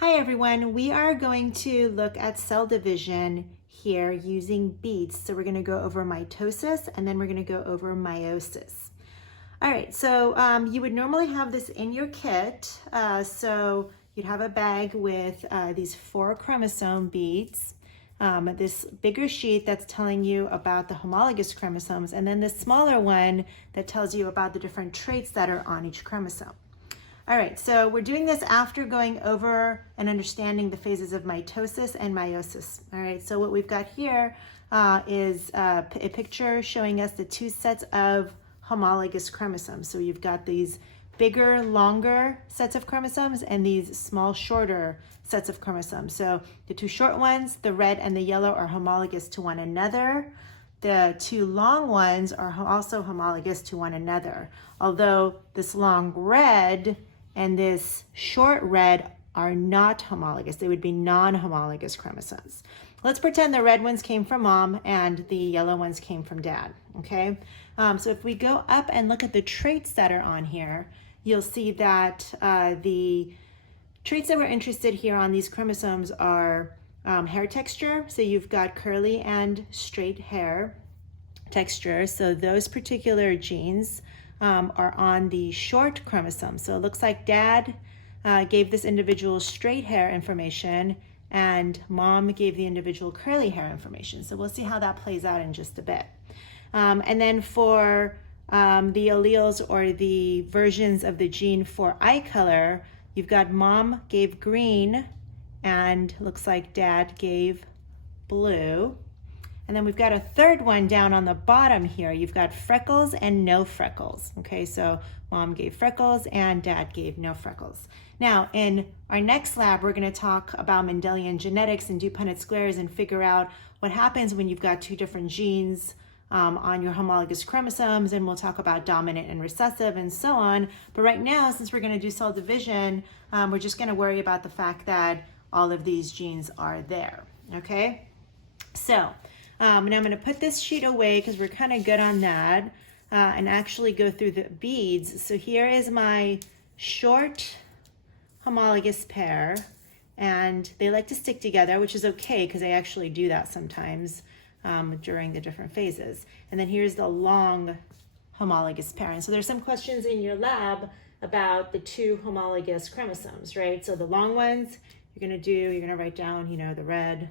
Hi everyone, we are going to look at cell division here using beads. So we're going to go over mitosis and then we're going to go over meiosis. All right, so you would normally have this in your kit. So you'd have a bag with these 4 chromosome beads, this bigger sheet that's telling you about the homologous chromosomes, and then the smaller one that tells you about the different traits that are on each chromosome. All right, so we're doing this after going over and understanding the phases of mitosis and meiosis. All right, so what we've got here is a picture showing us the 2 sets of homologous chromosomes. So you've got these bigger, longer sets of chromosomes and these small, shorter sets of chromosomes. So the 2 short ones, the red and the yellow, are homologous to one another. The 2 long ones are also homologous to one another, although this long red and this short red are not homologous. They would be non-homologous chromosomes. Let's pretend the red ones came from mom and the yellow ones came from dad, okay? So if we go up and look at the traits that are on here, you'll see that the traits that we're interested here on these chromosomes are hair texture. So you've got curly and straight hair texture. So those particular genes are on the short chromosome. So it looks like dad gave this individual straight hair information and mom gave the individual curly hair information. So we'll see how that plays out in just a bit. And then for the alleles or the versions of the gene for eye color, you've got mom gave green and looks like dad gave blue. And then we've got a third one down on the bottom here. You've got freckles and no freckles. Okay, so mom gave freckles and dad gave no freckles. Now, in our next lab, we're going to talk about Mendelian genetics and do Punnett squares and figure out what happens when you've got 2 different genes on your homologous chromosomes, and we'll talk about dominant and recessive and so on. But right now, since we're going to do cell division, we're just going to worry about the fact that all of these genes are there. Okay, so now I'm going to put this sheet away because we're kind of good on that and actually go through the beads. So here is my short homologous pair, and they like to stick together, which is okay because I actually do that sometimes during the different phases. And then here's the long homologous pair. And so there's some questions in your lab about the 2 homologous chromosomes, right? So the long ones you're going to write down, the red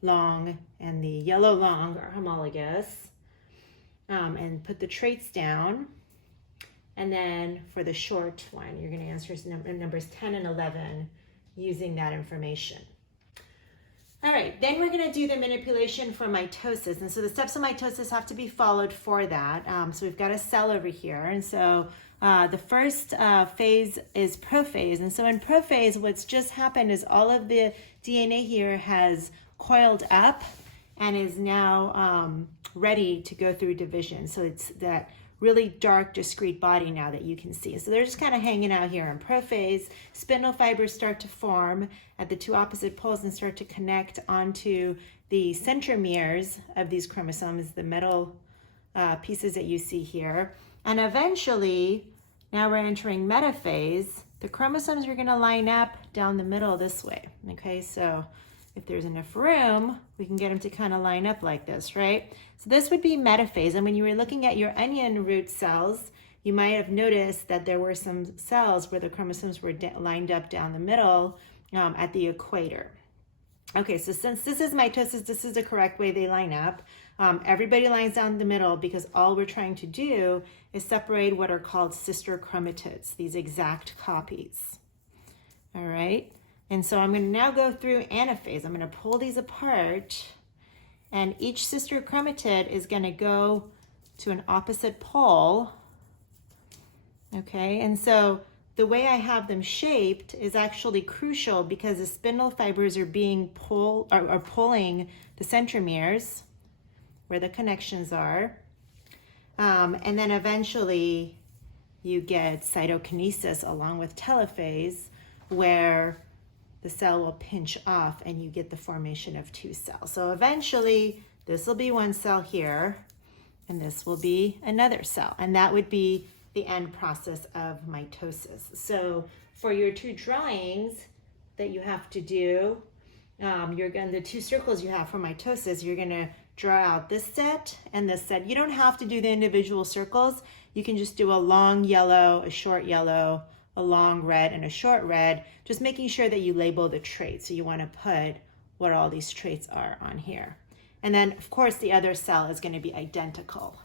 long and the yellow long are homologous, and put the traits down. And then for the short one, you're going to answer numbers 10 and 11 using that information. All right, then we're going to do the manipulation for mitosis. And so the steps of mitosis have to be followed for that. So we've got a cell over here. And so the first phase is prophase. And so in prophase, what's just happened is all of the DNA here has coiled up and is now ready to go through division. So it's that really dark, discrete body now that you can see. So they're just kind of hanging out here in prophase. Spindle fibers start to form at the 2 opposite poles and start to connect onto the centromeres of these chromosomes, the metal pieces that you see here. And eventually, now we're entering metaphase. The chromosomes are going to line up down the middle this way. Okay, so if there's enough room, we can get them to kind of line up like this, right? So this would be metaphase. And when you were looking at your onion root cells, you might have noticed that there were some cells where the chromosomes were lined up down the middle at the equator. Okay, so since this is mitosis, this is the correct way they line up. Everybody lines down the middle because all we're trying to do is separate what are called sister chromatids, these exact copies. All right. And so I'm going to now go through anaphase. I'm going to pull these apart, and each sister chromatid is going to go to an opposite pole. Okay, and so the way I have them shaped is actually crucial because the spindle fibers are being pulling the centromeres where the connections are. And then eventually you get cytokinesis along with telophase, where the cell will pinch off and you get the formation of 2 cells. So eventually this will be 1 cell here and this will be another cell, and that would be the end process of mitosis. So for your 2 drawings, that you have to do, the 2 circles you have for mitosis, you're going to draw out this set and this set. You don't have to do the individual circles. You can just do a long yellow, a short yellow, a long red, and a short red, just making sure that you label the traits. So you want to put what all these traits are on here. And then, of course, the other cell is going to be identical.